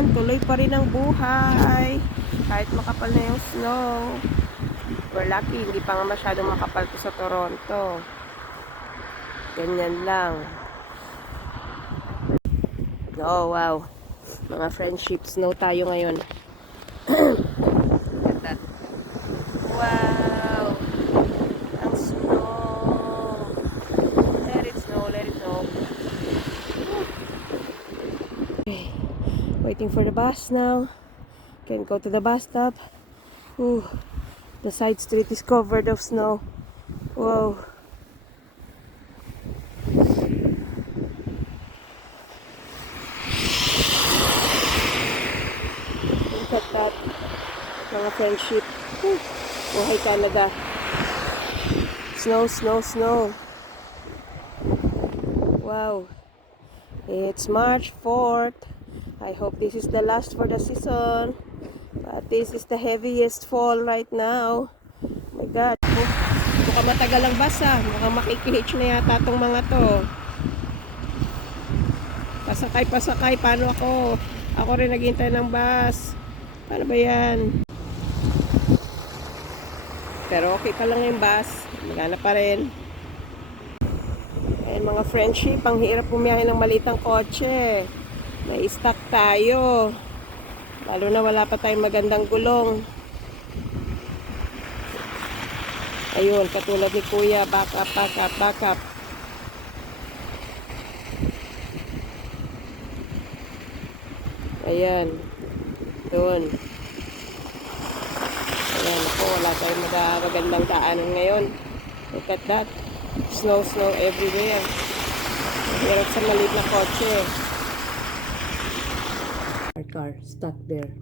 Ayan, tuloy pa rin ang buhay. Kahit makapal na yung snow. We're lucky, hindi pa nga masyadong makapal to sa Toronto. Ganyan lang. Oh, wow. Mga friendship snow tayo ngayon. Look at that. Wow. Ang snow. Let it snow, let it snow. Okay. Waiting for the bus now. Can go to the bus stop. Ooh. The side street is covered of snow. Wow. Look at that. Mga friendship. Woo. Buhay Canada. Snow, snow, snow. Wow. It's March 4th. I hope this is the last for the season. But this is the heaviest fall right now. Oh my God. Mukhang matagal ang basa. Mukhang makikihitch na yata itong mga to. Pasakay, pasakay. Paano ako? Ako rin naghihintay ng bus. Paano ba yan? Pero okay pa lang yung bus. Magana pa rin. Ayan mga friendship. Ang hirap bumiyahe ng malitang kotse. Na-stuck tayo. Lalo na wala pa tayong magandang gulong. Ayun, katulad ni Kuya. Back up, back up, back up. Ayan. Doon. Ayan ako, wala tayong magandang daanan ngayon. Look at that. Snow, snow everywhere. Hirap sa maliit na kotse. Our car stuck there.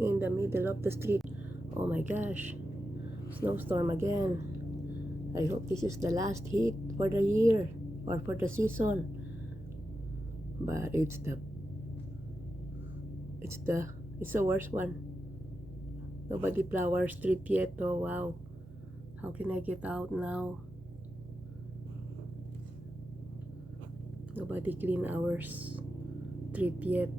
In the middle of the street. Oh my gosh. Snowstorm again. I hope this is the last hit for the year or for the season. But it's the worst one. Nobody plow our street yet. Oh wow. How can I get out now? Nobody clean our street yet.